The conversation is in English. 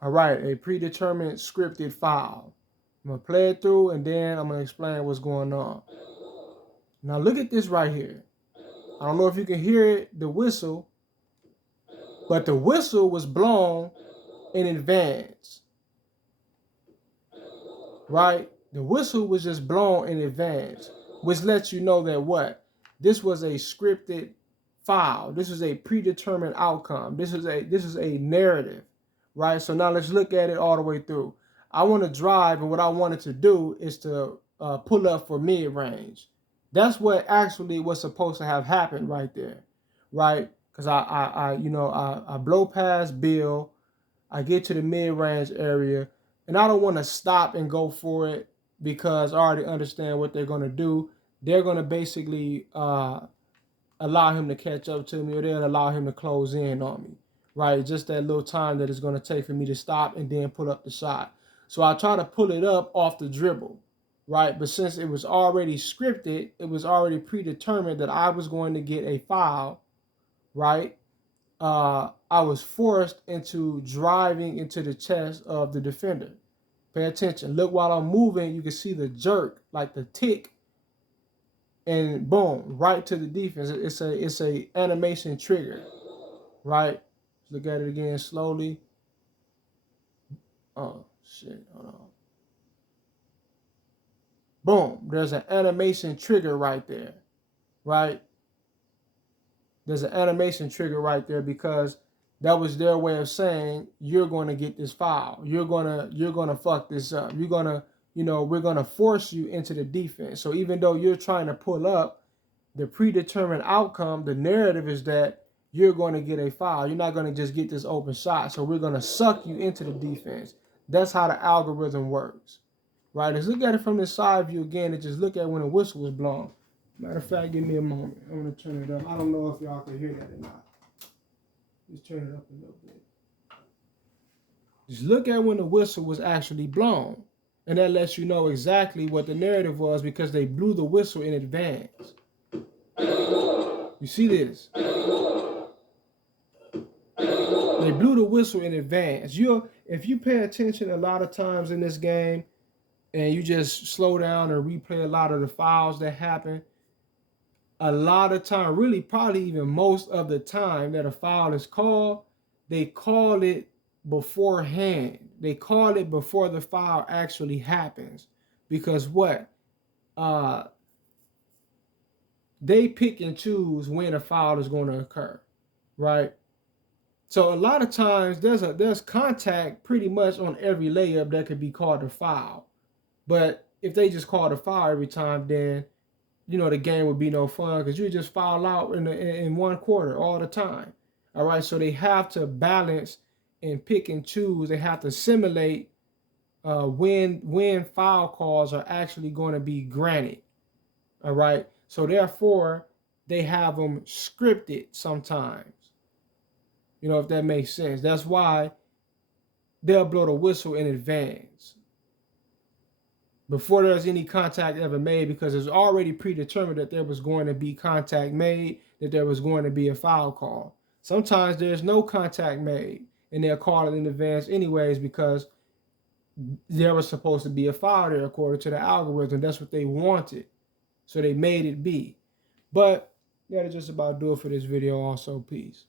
All right, a predetermined scripted foul. I'm going to play it through and then I'm going to explain what's going on. Now look at this right here. I don't know if you can hear it, the whistle, but the whistle was blown in advance, right? The whistle was just blown in advance, which lets you know that what? This was a scripted foul. This is a predetermined outcome. This is a narrative, right? So now let's look at it all the way through. I want to drive, and what I wanted to do is to pull up for mid range. That's what actually was supposed to have happened right there, right? Because I blow past Bill, I get to the mid range area, and I don't want to stop and go for it because I already understand what they're going to do. They're going to basically allow him to catch up to me, or they'll allow him to close in on me, right? Just that little time that it's going to take for me to stop and then pull up the shot. So I try to pull it up off the dribble, right? But since it was already scripted, it was already predetermined that I was going to get a foul, right? I was forced into driving into the chest of the defender. Pay attention. Look, while I'm moving, you can see the jerk, like the tick, and boom, right to the defense. It's a animation trigger, right? Look at it again slowly. Oh shit, hold on. Boom, there's an animation trigger right there, right? There's an animation trigger right there because that was their way of saying you're going to get this foul. You're gonna fuck this up. You're gonna, we're gonna force you into the defense. So even though you're trying to pull up, the predetermined outcome, the narrative is that you're going to get a foul. You're not going to just get this open shot. So we're going to suck you into the defense. That's how the algorithm works, right? Let's look at it from the side view again and just look at when the whistle was blown. Matter of fact, give me a moment. I'm going to turn it up. I don't know if y'all can hear that or not. Just turn it up a little bit. Just look at when the whistle was actually blown. And that lets you know exactly what the narrative was because they blew the whistle in advance. You see this? They blew the whistle in advance. If you pay attention a lot of times in this game and you just slow down and replay a lot of the fouls that happen, a lot of time, really probably even most of the time that a foul is called, they call it beforehand. They call it before the foul actually happens. Because what? They pick and choose when a foul is going to occur, right? So a lot of times there's contact pretty much on every layup that could be called a foul. But if they just called a foul every time, then the game would be no fun because you just foul out in one quarter all the time. All right, so they have to balance and pick and choose. They have to simulate when foul calls are actually going to be granted. All right, so therefore they have them scripted sometimes. If that makes sense. That's why they'll blow the whistle in advance before there's any contact ever made because it's already predetermined that there was going to be contact made, that there was going to be a foul call. Sometimes there's no contact made and they'll call it in advance anyways because there was supposed to be a foul there according to the algorithm. That's what they wanted. So they made it be. But that'll just about do it for this video also. Peace.